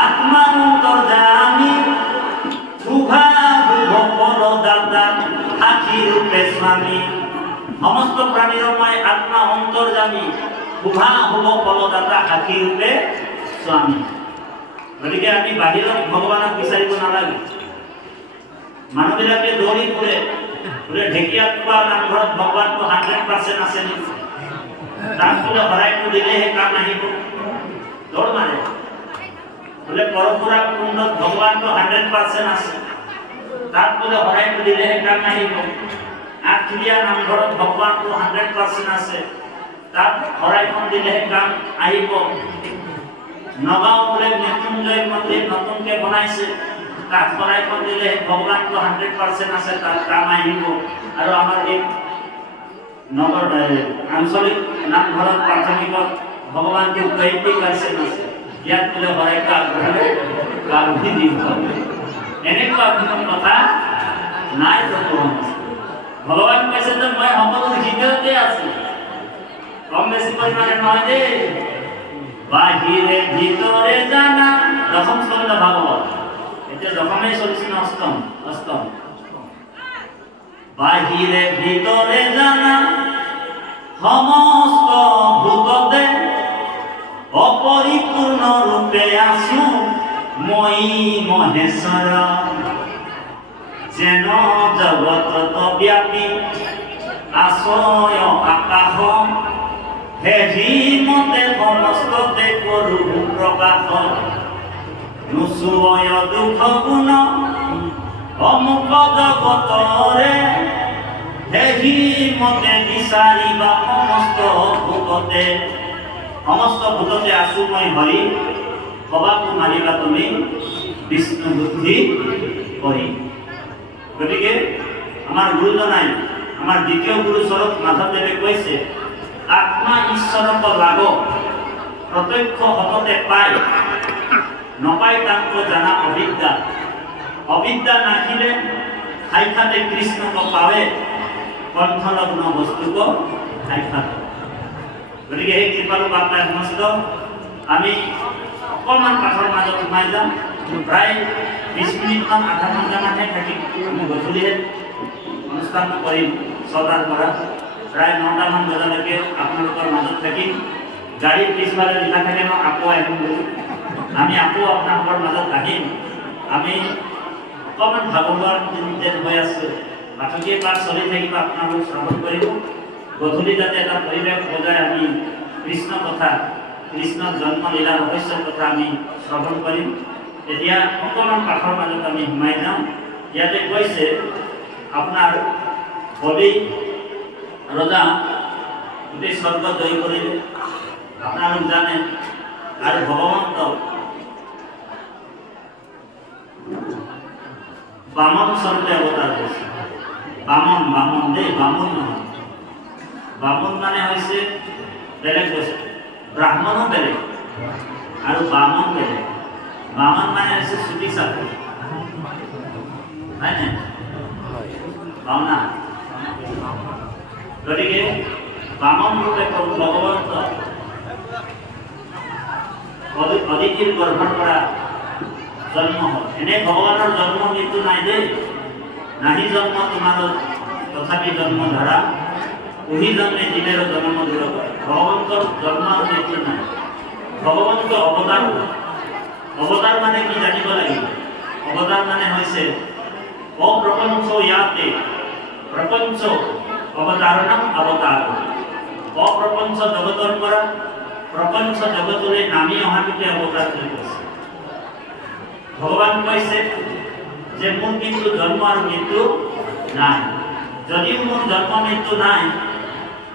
আত্মান্তৰ্যামী শুভা শুভ ফলদাতা সাক্ষী ৰূপে স্বামী। সমস্ত প্ৰাণীৰময় আত্মা অন্তৰ্যামী শুভা শুভ ফলদাতা সাক্ষী ৰূপে স্বামী। গতিকে আমি বাহিৰত ভগৱানক বিচাৰিব নালাগে। মানুহবিলাকে দৌৰি ফুৰে বোলে ঢেকীয়াত বা নামঘৰত ভগৱানটো 100% আছে নেকি, তাক বোলে শৰাইটো দিলেহে কাম আহিব, দৌৰ মাৰে। বোলে পৰশুৰা কুণ্ডত ভগৱানটো 100% আছে, তাক বোলে শৰাইটো দিলেহে কাম আহিব। আঠখেলীয়া নামঘৰত ভগৱানটো 100% আছে, তাক শৰাইখন দিলেহে কাম আহিব। নগাঁও বোলে মৃত্যুঞ্জয় মন্দিৰ নতুনকৈ বনাইছে, তাক শৰাইখন দিলেহে ভগৱানটো 100% আছে, তাত কাম আহিব। আৰু আমাৰ এই নগৰ আঞ্চলিক নামঘৰত প্ৰাথমিকত ভগৱানটো 20% আছে, ইয়াত বোলে শৰাইটো আগবঢ়ালে কাম দিব। এনেকুৱা কোনো কথা নাই। ভগৱান কৈছে যে মই সকলো হৃদয়তে আছো, কম বেছি পৰিমাণে নহয় দেই। বাহিৰে ভিতৰে জানা, দশম স্কন্ধ ভাগৱত, এতিয়া দশমেই চলিছে ন, অষ্টম। বাহিৰে ভিতৰে জানা সমস্ত ভূততে অপৰিপূৰ্ণ ৰূপে আছো মই মহেশ্বৰ। যেন জগতত ব্যাপী আশ্ৰয় আকাশ, হেৰি মতে সমস্ততে কৰো প্ৰকাশ। নুচুয় দুখ গুণ অমুক জগতৰে, হেৰি মতে বিচাৰিবা সমস্ত ভূততে। সমস্ত ভূততে আছো মই হৰি, কবাকো মানিবা তুমি বিষ্ণু বুদ্ধি কৰি। গতিকে আমাৰ গুৰুজনাই, আমাৰ দ্বিতীয় গুৰু স্বৰূপ মাধৱদেৱে কৈছে, আত্মা ঈশ্বৰক লাগ প্ৰত্যক্ষ হততে পায়, নপায় তাক জানা অবিদ্যা। অবিদ্যা নাখিলে সাক্ষাতে কৃষ্ণক পাবে, কণ্ঠলগ্ন বস্তুক সাক্ষাৎ। গতিকে সেই কৃপালু বাৰ্তাই সমস্ত আমি অকণমান পাঠৰ মাজত সোমাই যাম। প্ৰায় 20 মিনিটমান, আধা ঘণ্টামানহে থাকিম। আমি গধূলিহে অনুষ্ঠানটো কৰিম 6টাৰ পৰা প্ৰায় 9টামান বজালৈকে আপোনালোকৰ মাজত থাকিম। গাড়ীৰ পিছফালে লিখা থাকে ন, আকৌ আহিম বুলি। আমি আকৌ আপোনালোকৰ মাজত আহিম। আমি অকণমান ভাগৱতৰ যেন হৈ আছে, পাঠকীয় পাঠ চলি থাকিব, আপোনালোক শ্ৰৱণ কৰিব। গধূলি যাতে এটা পৰিৱেশ বজাই আমি কৃষ্ণ কথা, কৃষ্ণৰ জন্ম লীলা ৰহস্যৰ কথা আমি শ্ৰৱণ কৰিম। এতিয়া অকণমান পাঠৰ মাজত আমি সোমাই যাওঁ। ইয়াতে কৈছে আপোনাৰ বলি ৰজা গোটেই স্বৰ্গ জয় কৰিলে, আপোনালোক জানে। আৰু ভগৱন্ত বামন স্বৰূপে অৱতাৰ কৰিছে। বামন দেই, বামুণ নহয়। বামুণ মানে হৈছে বেলেগ বস্তু, ব্ৰাহ্মণো বেলেগ আৰু বামন বেলেগ। বামন মানে হৈছে চুটি চাকৰি, হয় নাই? ভাওনা। গতিকে বামন ৰূপে ভগৱন্ত অদিতিৰ গৰ্ভৰ পৰা জন্ম হ'ল। এনে ভগৱানৰ জন্ম মৃত্যু নাই দেই। নাহি জন্ম তোমাৰ তথাপি জন্ম ধৰা, পুহি জন্মে জীৱেৰ জন্ম দূৰ কৰে। ভগৱন্তৰ জন্ম আৰু মৃত্যু নাই। ভগৱন্ত অৱতাৰ। অৱতাৰ মানে কি জানিব লাগিব। অৱতাৰ মানে হৈছে অপ্ৰপঞ্চ ইয়াতে প্ৰপঞ্চ অৱতাৰণম অৱতাৰ। অপ্ৰপঞ্চ জগতৰ পৰা প্ৰপঞ্চ জগতলৈ নামি অহাটোকে অৱতাৰ বুলি কৈছে। ভগৱান কৈছে যে মোৰ কিন্তু জন্ম আৰু মৃত্যু নাই। যদিও মোৰ জন্ম মৃত্যু নাই,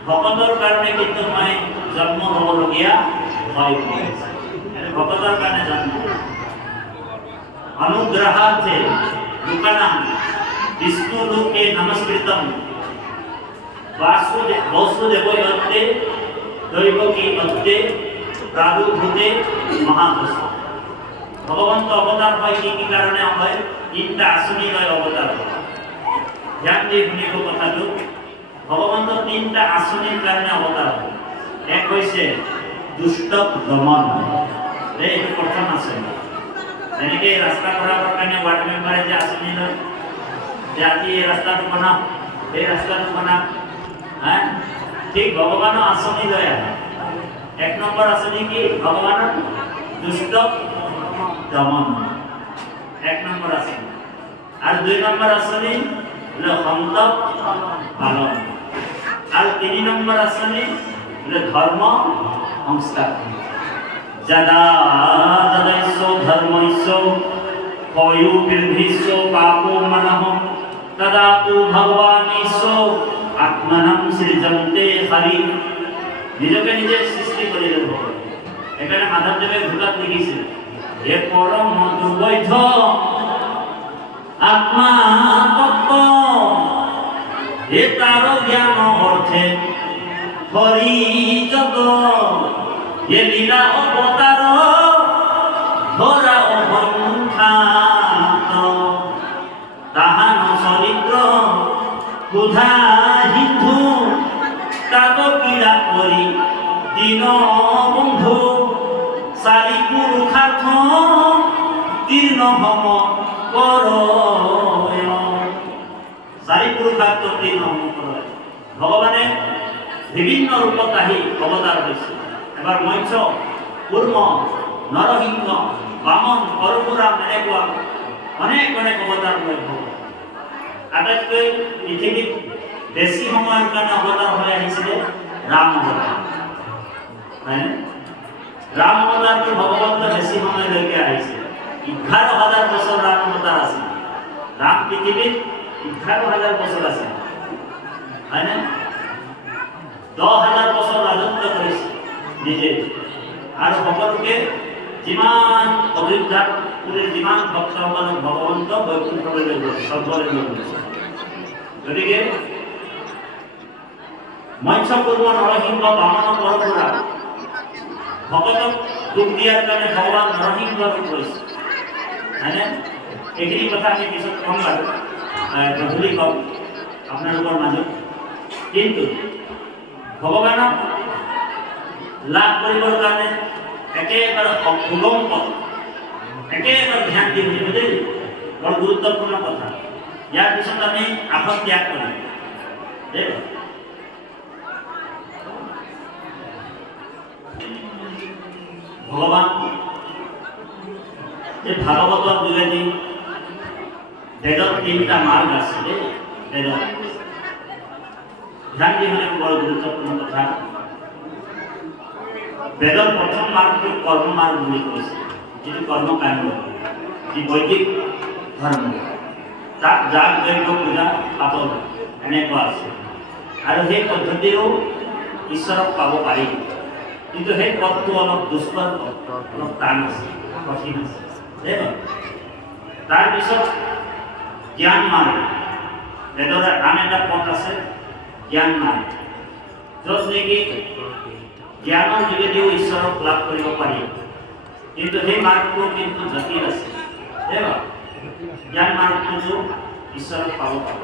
ভকতৰ কাৰণে কিন্তু মই জন্ম হ'বলগীয়া হয়। ভকতৰ কাৰণে জন্ম। অনুগ্ৰহাৰ্থে লোকানাম বিষ্ণু লোকে নমস্কৃতম বসুদেবয়তে দৈবকী অদ্যে প্রাদুর্ভূতে মহাদোষ। ভগবন্ত অবতার হয় কি কারণে হয়? 3টা আসনি লয় অবতার হয়। ধ্যান দিয়ে শুনিব কথাটো। ভগবন্ত 3টা আসনির কারণে অবতার হয়। এক হয়েছে দুষ্ট দমন, এইটো প্ৰথম আছে যেনেকৈ ৰাস্তা বনাবৰ কাৰণে ৱাৰ্ড মেম্বাৰে যে আঁচনি লয় যে আজি এই ৰাস্তাটো বনাওক এই ৰাস্তাটো বনাওক হা ঠিক ভগৱানৰ আঁচনি লৈ আহে এক নম্বৰ আঁচনি কি ভগৱানৰ দুষ্ট দমন এক নম্বৰ আঁচনি আৰু দুই নম্বৰ আঁচনি হলো সন্তক পালন আৰু তিনি নম্বৰ আঁচনি হলো ধৰ্ম সংস্থাপন যদা যদৈস্য ধৰ্মৈস্য ক্ষয়োবৃদ্ধিস্য পাপো মনঃ তদা তু ভগৱানীস্য আত্মনম সৃজন্তে হৰি নিজকে নিজে সৃষ্টি কৰি ল'ব এখানে মাধৱদেৱে ভূতত লিখিছিল হে পৰম দুৰ্বৈধ আত্মা তত্ত্ব হে তাৰ জ্ঞান অৰ্থে হৰি জগ হে লীলা অৱতাৰ ধৰা অসংখ্যাত তাহান চৰিত্ৰ ক্ষুধা সিন্ধু তাত পীড়া কৰি দীন বন্ধু চাৰি পুৰুষাৰ্থ তীৰ্ণ হম কৰ চাৰি পুৰুষাৰ্থ তীৰ্ণ হম কৰ ভগৱানে বিভিন্ন ৰূপত আহি অৱতাৰ হৈছে এবাৰ মৎস্য কুৰ্ম নৰসিংহ বামন পৰশুৰাম এনেকুৱা অনেক অনেক অৱতাৰ লৈ আটাইতকৈ পৃথিৱীত বেছি সময়ৰ কাৰণে অৱতাৰ হৈ আহিছিলে ৰাম অৱতাৰ হয়নে ৰাম অৱতাৰটো ভগৱন্ত বেছি সময়লৈকে আহিছিল 11,000 বছৰ ৰাম অৱতাৰ আছিল ৰাম পৃথিৱীত 11,000 বছৰ আছিল হয়নে 10,000 বছৰ ৰাজত্ব কৰিছিল নিজে আৰু সকলোকে যিমান অযোধ্যাত পুৰীৰ যিমান ভক্তসকলক ভগৱন্ত বৈকুণ্ঠলৈ লৈ গ'ল স্বৰ্গলৈ লৈ গৈছে গতিকে মৎস্য কুৰ্ম নৰসিংহ বামন পৰশুৰাম ভকতক দুখ দিয়াৰ কাৰণে ভগৱান নৰসিংহ ৰূপ লৈছে হয়নে এইখিনি কথা আমি পিছত কম বাৰু গধূলি কম আপোনালোকৰ মাজত কিন্তু ভগৱানক লাভ কৰিবৰ কাৰণে একেবাৰে সুগম পথ একেবাৰে ধ্যান দি বুজিব দেই বৰ গুৰুত্বপূৰ্ণ কথা ইয়াৰ পিছত আমি আসন ত্যাগ কৰিম দেই ভগৱান এই ভাগৱতৰ যোগেদি বেদৰ 3টা মাৰ্গ আছে দেই বেদৰ ধ্যান দি মানে বৰ গুৰুত্বপূৰ্ণ কথা বেদৰ প্ৰথম মাৰ্গটো কৰ্ম মাৰ্গ বুলি কৈছে যিটো কৰ্মকাণ্ড যি বৈদিক ধৰ্ম তাত যাগ যজ্ঞ পূজা পাতল এনেকুৱা আছে আৰু সেই পদ্ধতিও ঈশ্বৰক পাব পাৰি কিন্তু সেই পথটো অলপ দুষ্কৰ অলপ টান আছে কঠিন আছে তাৰপিছত জ্ঞান মাৰ্গ বেদৰ আন এটা পথ আছে জ্ঞান মাৰ্গ য'ত নেকি জ্ঞানৰ যোগেদিও ঈশ্বৰক লাভ কৰিব পাৰি কিন্তু সেই মাৰ্গটো কিন্তু জটিল আছে জ্ঞান মাৰ্গটো ঈশ্বৰক পাব পাৰি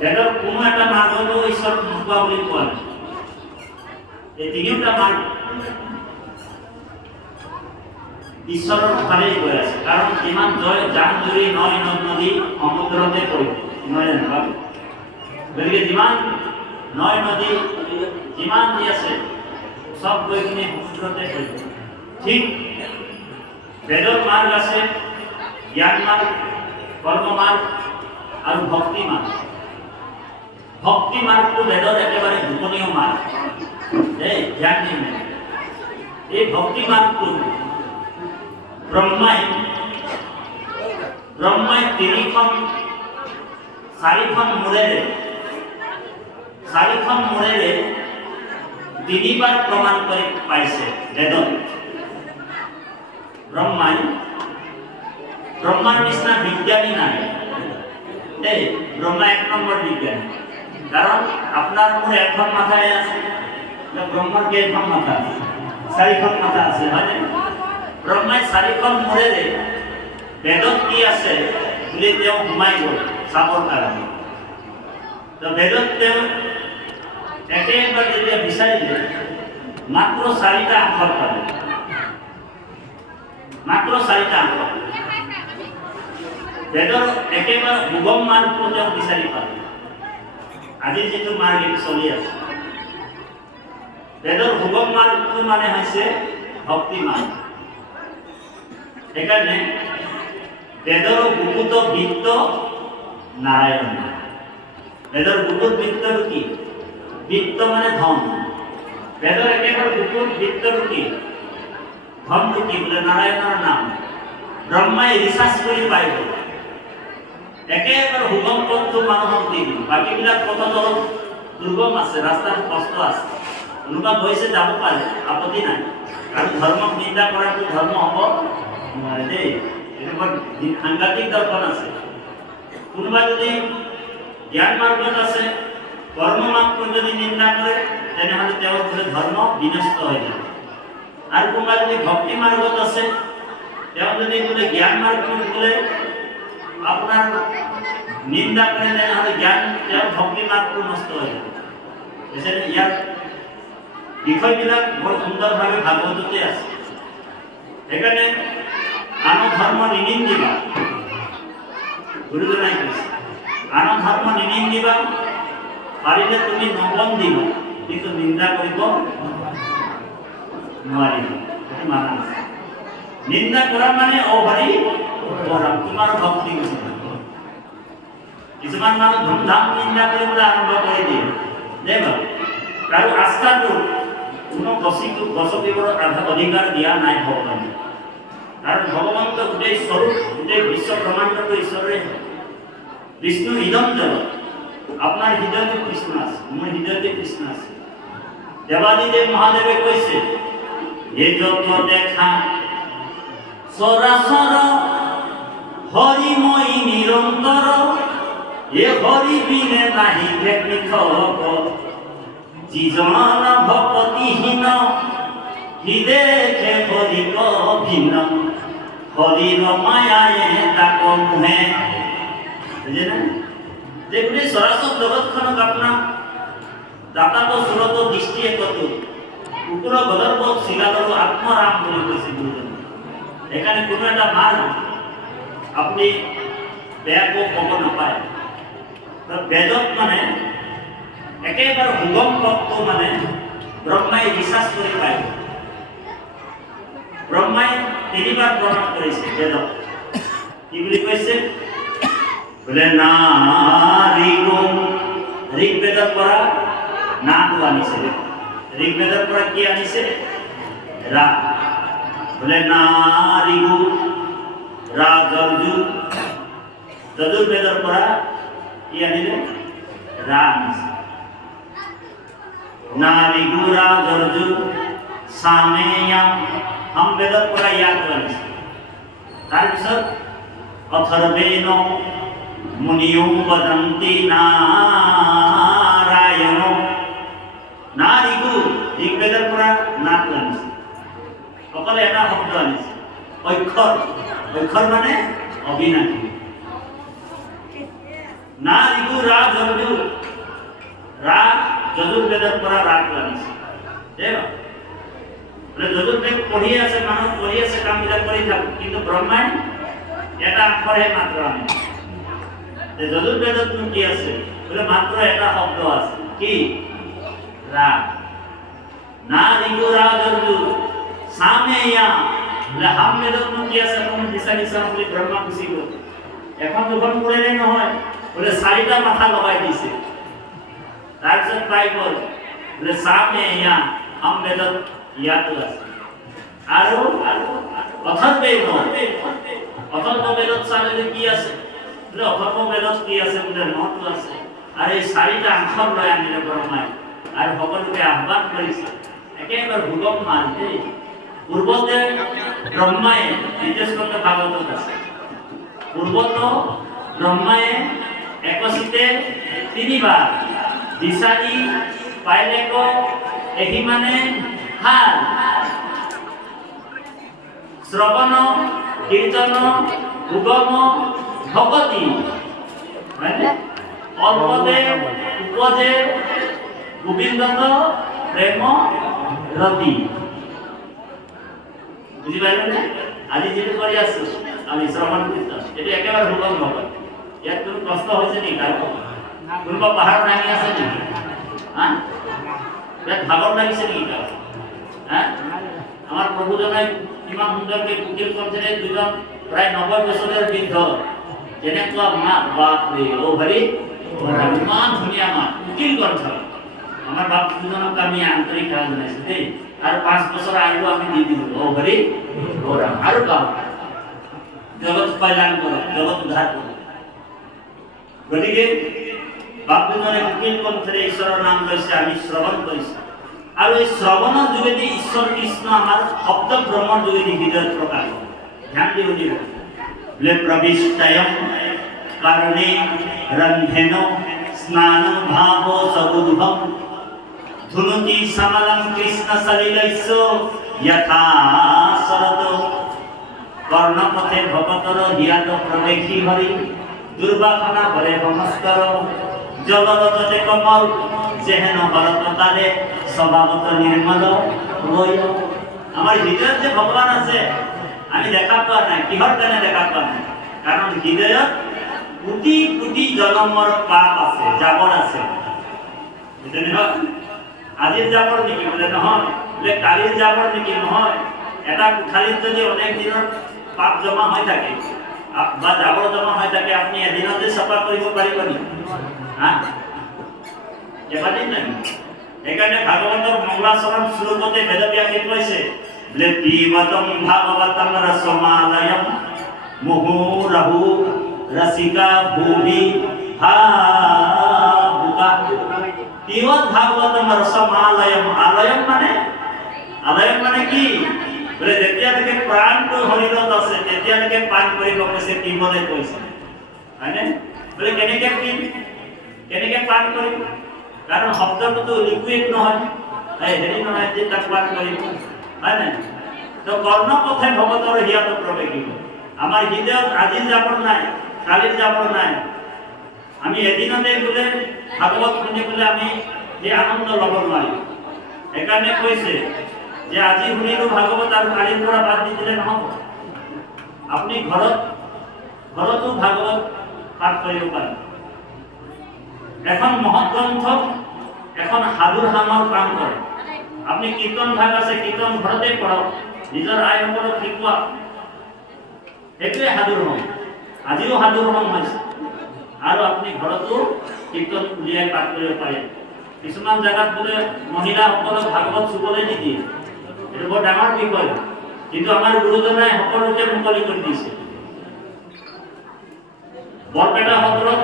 বেদৰ কোনো এটা মাৰ্গতো ঈশ্বৰক নোপোৱা বুলি কোৱা নাই এই তিনিওটা মাৰ্গ ঈশ্বৰৰ ফালেই গৈ আছে কাৰণ যিমান জান জুৰি নৈ নদী সমুদ্ৰতে পৰিব নহয় জানো গতিকে যিমান নৈ নদী যিমান যি আছে সব গৈ কিনে সমুদ্ৰতে পৰিব ঠিক বেদৰ মাৰ্গ আছে জ্ঞান মাৰ্গ কৰ্ম মাৰ্গ আৰু ভক্তি মাৰ্গ ভক্তি মাৰ্গটো বেদৰ একেবাৰে গোপনীয় মাৰ্গ এই ধ্যান দিম এই ভক্তি মাৰ্গটো ব্ৰহ্মাই 4খন মূৰেৰে 3বাৰ প্ৰমাণ কৰি পাইছে বেদত ব্ৰহ্মাৰ নিচিনা বিজ্ঞানী নাই এই ব্ৰহ্মা 1 নম্বৰ বিজ্ঞানী কাৰণ আপোনাৰ মোৰ এখন মাথাই আছে ব্ৰহ্মাৰ কেইখন মাথা আছে 4খন মাথা আছে হয়নে ব্ৰহ্মাই 4খন মূৰেৰে বেদত কি আছে বুলি তেওঁ সোমাই গ'ল চাবৰ কাৰণে তো বেদত তেওঁ একেবাৰে যেতিয়া বিচাৰিলে মাত্ৰ 4টা আখৰ পালে মাত্ৰ 4টা অংক বেদৰ একেবাৰে সুগম মাৰ্গটো তেওঁ বিচাৰি পালে আজি যিটো মাৰ্গ চলি আছে বেদৰ সুগম মাৰ্গটো মানে হৈছে ভক্তি মাৰ্গ সেইকাৰণে বেদৰ বুকুত বৃত্ত নাৰায়ণ বেদৰ বুকুত বৃত্তটো কি বৃত্ত মানে ধন বেদৰ একেবাৰে বুকুত বৃত্তটো কি ধনটো কি বোলে নাৰায়ণৰ নাম ব্ৰহ্মাই ৰিচাৰ্চ কৰি পাই গ'ল একেবাৰে সুগম পথটো মানুহক দি দিল বাকীবিলাক পথত দুৰ্গম আছে ৰাস্তাত কষ্ট আছে কোনোবা গৈছে যাব পাৰে আপত্তি নাই আৰু ধৰ্মক নিন্দা কৰাটো ধৰ্ম হ'ব নোৱাৰে দেই এনেকুৱা সাংঘাতিক দৰ্শন আছে কোনোবা যদি জ্ঞান মাৰ্গত আছে কৰ্ম মাৰ্গটো যদি নিন্দা কৰে তেনেহ'লে তেওঁৰ বোলে ধৰ্ম বিনষ্ট হৈ যায় আৰু কোনোবা যদি ভক্তি মাৰ্গত আছে তেওঁ যদি বোলে জ্ঞান মাৰ্গটো বোলে আপোনাৰ নিন্দা কৰে তেনেহ'লে জ্ঞান তেওঁৰ ভক্তি মাৰ্গটো নষ্ট হৈ যায় ইয়াৰ বিষয়বিলাক বৰ সুন্দৰভাৱে ভাগৱততে আছে সেইকাৰণে আন ধৰ্ম নিনিন্দিবা গুৰুজনাই কৈছে আন ধৰ্ম নিনিন্দিবা পাৰিলে তুমি নবন্দিবা কিন্তু নিন্দা কৰিব নোৱাৰিবা সেইটো মানা আছে নিন্দা কৰা মানে অহৰি অহৰাম তোমাৰ ভক্তি গুচি যাব কিছুমান মানুহ ধুমধাম নিন্দা কৰিবলৈ আৰম্ভ কৰি দিয়ে দেই বাৰু আৰু আস্থাটো কোনো গছকিবৰ অধিকাৰ দিয়া নাই ভগৱানে কাৰণ ভগৱানটো গোটেই স্বৰূপ গোটেই বিশ্ব ব্ৰহ্মাণ্ডটো ঈশ্বৰে বিষ্ণু হৃদম জগত আপোনাৰ হৃদয়তে কৃষ্ণ আছে মোৰ হৃদয়তে কৃষ্ণ আছে দেৱাদিদেৱ মহাদেৱে কৈছে এই যত দেখা চৰাচৰ হৰিময়ী নিৰন্তৰ এ হৰি বিনে নাহি ভেকৃথক যিজন ভকতিহীন সি দেখে হৰিক ভিন্ন হৰিৰ মায়ায়ে তাক মোহে বুঝেনা যে গোটেই চৰাচৰ জগতখনক আপোনাক দাতাত সুরত দৃষ্টি কত কুকুর গদর্ভ শিলাদর আত্মরাম বলে কৈছে গুরুজন এখানে কোনো একটা মাল আপনি বেয়াকো কব নাপায় বেদত মানে একেবাৰে সুগম পথ মানে ব্ৰহ্মাই ৰিচাৰ্চ কৰি পায় ব্ৰহ্মাই তিনিবাৰ বৰ্ণনা কৰিছে বেদত কি বুলি কৈছে বোলে ঋগ্বেদৰ পৰা নাটো আনিছে ঋগ্বেদৰ পৰা কি আনিছে ৰা বোলে নাৰিগু ৰা যজু যজুৰ্বেদৰ পৰা কি আনিলে ৰা আনিছে নাৰিগু ৰা যজু সামেয়া हम वेदर পৰা ইয়াত আনিছে তাৰপিছত অথৰ্বেণ মুনিয়ো বদন্তি নাৰায়ণ নাৰিগু ঋগ্বেদৰ পৰা নাট আনিছে অকল এটা শব্দ আনিছে অক্ষৰ অক্ষৰ মানে অবিনাশী নাৰিগু ৰা যজু ৰা যজুৰ্বেদৰ পৰা ৰাগ আনিছে দেই যজুৰ্বেদ পঢ়ি আছে মানুহ পঢ়ি আছে কামবিলাক কৰি থাকক কিন্তু ব্ৰহ্মাই এটা আখৰহে মাত্ৰ আনে যজুৰ্বেদত কি আছে বোলে মাত্ৰ এটা শব্দ আছে কি ৰা নাৰিগু ৰা যজু সামেয়া বোলে হাম বেদত কি আছে কোনো দিশা দিশা বুলি ব্ৰহ্মা গুচি গ'ল এখন দুখন পঢ়িলে নহয় বোলে চাৰিটা মাথা লগাই দিছে তাৰপিছত পাই গ'ল বোলে সামেয়া হাম বেদত ইয়াতো আছে আৰু অথৰ্ব বেদত চালে কি আছে বোলে অথৰ্ব বেদত কি আছে বোলে নটো আছে আৰু এই চাৰিটা আখৰ লৈ আনিলে ব্ৰহ্মাই আৰু সকলোকে আহ্বান কৰিছে একেবাৰে সুগম মান দেই পূৰ্বতে ব্ৰহ্মাই নিৰ্দেশ কৰোঁতে ভাগৱতত আছে পূৰ্বত ব্ৰহ্মাই একচিতে তিনিবাৰ বিচাৰি পাইলেক এহি মানে হাল শ্রবণ কীর্তন উগম ভকতি মানে অল্পদে উপদে গোবিন্দত প্রেম রতি বুঝি পাইলেন আজি যেটো কৰি আছো আমি শ্ৰৱণ কীৰ্তন এটো একেবাৰে সুগম হ'ব ইয়াত কোনো কষ্ট হৈছে নেকি কাৰো কোনোবা পাহাৰ নামি আছে নেকি হা ইয়াত ভাগৰ লাগিছে নেকি কাৰো হা আমাৰ প্ৰভুজনাই ইমান সুন্দৰকৈ কুকিল কণ্ঠেৰে দুজন প্ৰায় 90 বছৰৰ বৃদ্ধ যেনেকুৱা মাত বাপৰে অ হৰি ইমান ধুনীয়া মাত কুকিল কণ্ঠ আমাৰ বাপ দুজনক আমি আন্তৰিক সেৱা জনাইছো দেই আৰু 5 বছৰ আয়ু আমি দি দিলো অ হৰি আৰু গাও জগত কল্যাণ কৰো জগত উদ্ধাৰ কৰো গতিকে বাপ দুজনে কুকিল কণ্ঠেৰে ঈশ্বৰৰ নাম লৈছে আমি শ্ৰৱণ কৰিছো আৰু এই শ্ৰৱণৰ যোগেদি ঈশ্বৰ কৃষ্ণ আমাৰ শব্দ ব্ৰহ্মৰ যোগেদি হৃদয়ত প্ৰকাশ হয় ধ্যান দিব দিব বোলে প্ৰবিষ্টয়ম কাৰণে ৰন্ধেন স্নান ভাব সবুধম ধুনুতি সমালম কৃষ্ণ সলিলৈছ যথা শরদ কর্ণপথে ভকতর হিয়াত প্রবেশী হরি দুর্বাসনা বলে সমস্তর জলরজতে কমল যেহেন ভরত তারে স্বভাবত নির্মল রই আমার হৃদয়ত যে ভগবান আছে আমি দেখা পোৱা নাই কিহৰ কাৰণে দেখা পোৱা নাই কাৰণ হৃদয়ত কোটি কোটি জন্মৰ পাপ আছে জাবৰ আছে বুঝেনে আজিৰ জাবৰ নেকি বোলে নহয় বোলে কালিৰ জাবৰ নেকি নহয় এটা কোঠালিত যদি অনেক দিনৰ পাপ জমা হৈ থাকে বা জাবৰ জমা হৈ থাকে আপনি এদিনতে চাফা কৰিব পাৰিব নেকি হা এবাদিন নাই সেইকাৰণে ভাগৱতৰ মংগলাচৰণ শ্লোকতে বেদব্যাসে কৈছে বোলে পিবতম ভাগৱতম ৰসমালয়ম মুহুৰহু ৰসিকা ভূমি ভাবুকা পিবত ভাগৱতম ৰসমালয়ম আলয়ম মানে কি বোলে যেতিয়ালৈকে প্ৰাণটো শৰীৰত আছে তেতিয়ালৈকে পান কৰিব কৈছে পিবলে কৈছে হয়নে বোলে কেনেকে পান কৰিব কাৰণ শব্দটো লিকুইড নহয় হেৰি নহয় যে তাক পান কৰিব হয় না তো কৰ্ণপথে ভগতৰ হিয়াত প্ৰৱেশিব আমাৰ হৃদয়ত আজি জাবৰ নাই কালিৰ জাবৰ নাই আমি এদিনতে বোলে ভাগৱত শুনি বোলে আমি এই আনন্দ ল'ব নোৱাৰিম সেইকাৰণে কৈছে যে আজি শুনিলো ভাগৱত আৰু কালিৰ পৰা বাদ দি দিলে নহ'ব আপুনি ঘৰতো ভাগৱত পাঠ কৰিব পাৰে এখন মহৎ গ্ৰন্থ এখন সাধুৰ সামৰ কাম কৰে আপনি কীৰ্তন ভাগ আছে কীৰ্তন ঘৰতে পঢ়ক নিজৰ আইসকলক শিকোৱা সেইটোৱে সাধুৰ সম আজিও সাধুৰ সম হৈছে আৰু আপুনি ঘৰতো কীৰ্তন উলিয়াই পাঠ কৰিব পাৰে কিছুমান জায়গাত বোলে মহিলাসকলক ভাগৱত চুবলৈ নিদিয়ে এইটো বৰ ডাঙৰ বিষয় কিন্তু আমাৰ গুৰুজনাই সকলোকে মুকলি কৰি দিছে বৰপেটা সত্ৰত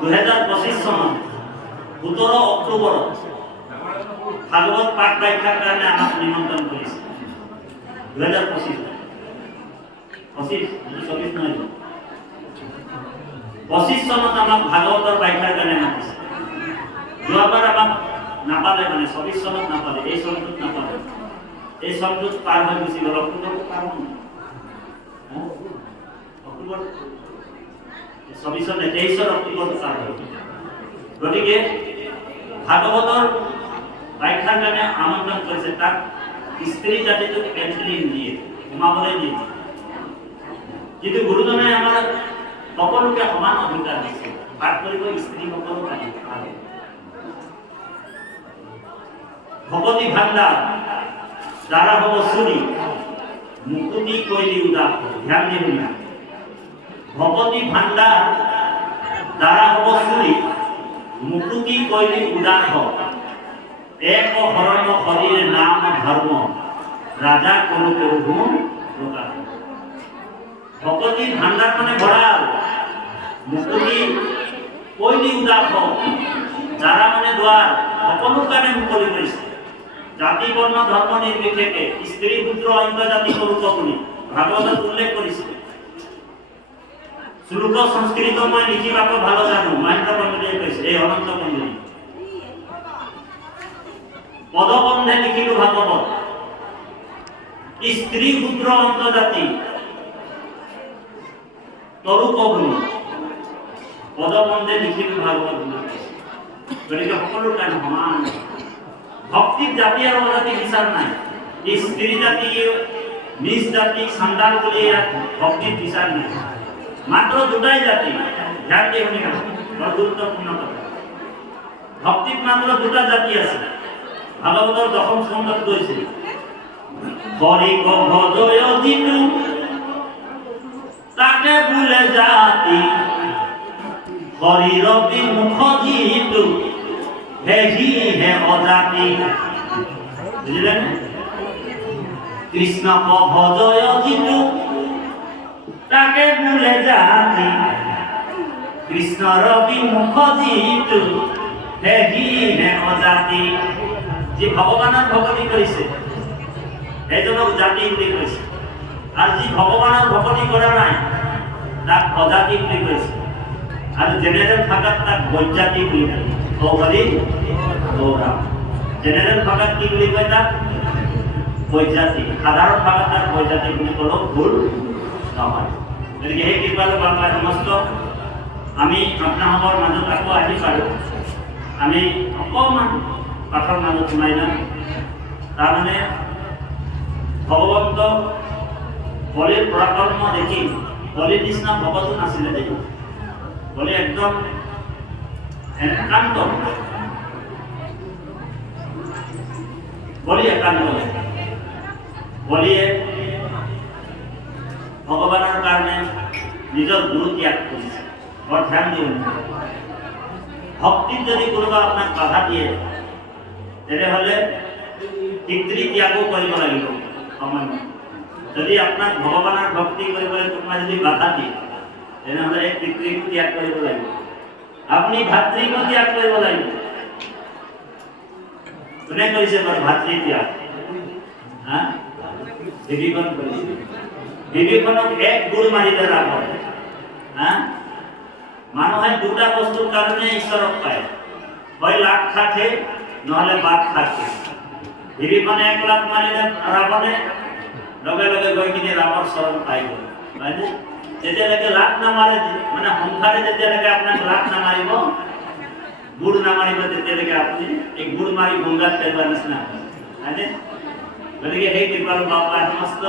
2025 চনত 17 অক্টোবৰত ভাগৱত পাঠ ব্যাখ্যাৰ কাৰণে আমাক নিমন্ত্ৰণ কৰিছে 2025 চনত আমাক ভাগৱতৰ ব্যাখ্যাৰ কাৰণে মাতিছে যোৱাবাৰ আমাক নাপালে মানে 24 চনত নাপালে এই চনটোত নাপালে এই চনটোত পাৰ হৈ গুচি গ'ল অক্টোবৰত পাৰ হ'ল অক্টোবৰ 23 অক্টোবৰত পাৰ হ'ল গতিকে ভাগৱতৰ ব্যাখ্যাৰ কাৰণে আমন্ত্ৰণ কৰিছে তাক স্ত্ৰী জাতিটোক এন্ট্ৰি দিয়ে সোমাবলৈ দিয়ে কিন্তু গুৰুজনাই আমাৰ সকলোকে সমান অধিকাৰ দিছে পাঠ কৰিব স্ত্ৰীসকলো পাৰে ভকতি ভাণ্ডাৰ দ্বাৰা হ'ব চুৰি মুকুতি কৈলি উদাস ধ্যান দিব ভকতি ভাণ্ডাৰ দ্বাৰা হ'ব চুৰি মুকুতি কৈলি উদাস এক হরণ হরির নাম ধর্ম রাজা করু গুণ প্রকাশ ভকতি ভাণ্ডার মানে ভরাল মুকুতি কৈলি উদাস যারা মানে দ্বার সকলো কাৰণে মুকলি কৰিছে জাতি বৰ্ণ ধৰ্ম নিৰ্বিশেষে স্ত্ৰী পুত্ৰ অন্য জাতি কৰুক বুলি ভাগৱতত উল্লেখ কৰিছে শ্লোক সংস্কৃত মই লিখিবাক ভালো জানো মহেন্দ্ৰ পণ্ডিতে কৈছে এই অনন্ত পণ্ডিত পদবন্ধে লিখিলো ভাগৱত স্ত্ৰী পুত্ৰ অন্তৰ্জাতি তৰুক বুলি পদবন্ধে লিখিলো ভাগৱত গতিকে সকলো কাৰণে সমান ভক্তিত জাতি আৰু অজাতি বিচাৰ নাই স্ত্রী জাতি নিজ জাতি সন্তান বলে ভক্তির বিচার নেই, মাত্র দুটাই জাতি। ধ্যান দিয়ে শুনি কেন, বড় গুরুত্বপূর্ণ কথা। ভক্তির মাত্র দুটা জাতি আছে। ভাগবতর দশম স্কন্ধত কইছে হরি ভজয় জিতু তাকে ভুলে জাতি, হরি রবি মুখ জিতু হেহি হে অজাতি। বুঝলেন? কৃষ্ণ ভজয় জিতু তাকে ভুলে জাতি, কৃষ্ণ রবি মুখ জিতু হেহি হে অজাতি। যে ভগবানের ভক্তি করেছে এই জন্য জাতি উল্লেখ করেছে, আর যে ভগবানের ভক্তি করে নাই তার অজাতি উল্লেখ করেছে, আর জেনারেল থাকার তার বৈজাতি উল্লেখ করেছে। জেনারেল থাকার কি উল্লেখ হয় তার বৈজাতি, সাধারণ থাকার তার বৈজাতি উল্লেখ করলো ভুল নহয়। গতিকে সেই কৃপালু বাংলাৰ সমস্ত আমি আপোনালোকৰ মাজত আকৌ আহি পাৰোঁ। আমি অকণমান পাঠৰ মাজত সোমাই যাম। তাৰমানে ভগৱন্ত বলিৰ পৰাক্ৰম দেখি বলিৰ নিচিনা ভকতো নাছিলে দেই। বলি একদম একান্ত, বলি একান্ত। বলিয়ে ভগৱানৰ কাৰণে নিজৰ গুৰু ত্যাগ কৰিছে। বৰ ধ্যান দিওঁ, ভক্তিত যদি কোনোবা আপোনাক বাধা দিয়ে তেনেহ'লে পিতৃ ত্যাগো কৰিব লাগিব সময়। যদি আপোনাক ভগৱানৰ ভক্তি কৰিবলৈ কোনোবাই যদি বাধা দিয়ে তেনেহ'লে এই পিতৃকো ত্যাগ কৰিব লাগিব, আপুনি ভাতৃকো ত্যাগ কৰিব লাগিব। কোনে কৰিছে বাৰু ভাতৃ ত্যাগ? বিভীষণ কৰিছে। বিভীষণক এক গুৰ মাৰিলে ৰাৱণ। মানুহে দুটা বস্তুৰ কাৰণে ঈশ্বৰক পায়, হয় লাখ থাকে নহ'লে বাট থাকে। বিভীষণে এক লাখ মাৰিলে ৰাৱণে লগে লগে গৈ কিনে ৰামৰ চৰণ পাই গ'ল, হয়নে? যেতিয়ালৈকে লাখ নামাৰে, মানে সংসাৰে যেতিয়ালৈকে আপোনাক লাখ নামাৰিব, গুৰ নামাৰিব, তেতিয়ালৈকে আপুনি এই গুৰ মাৰি গংগাত পেলোৱাৰ নিচিনা, হয়নে? গতিকে সেই কৃপালু বাংলাৰ সমস্ত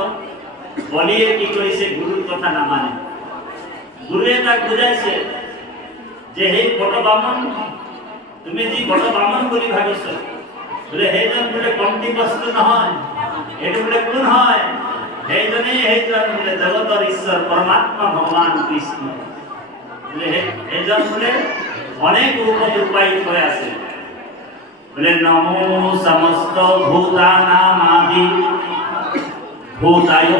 বলিয়ে কি কৰিছে, গুৰুৰ কথা নামানে। গুৰুৱে তাক বুজাইছে যে সেই বট বামন, তুমি যি বট বামন বুলি ভাবিছ বোলে সেইজন বোলে কমটি বস্তু নহয়, এইটো বোলে কোন হয়? সেইজন বোলে জগতৰ ঈশ্বৰ পৰমাত্মা ভগৱান কৃষ্ণ। বোলে সেইজন বোলে অনেক ৰূপত ৰূপায়িত হৈ আছে। বোলে নমো সমস্ত ভূতানাম আদি ভূতায়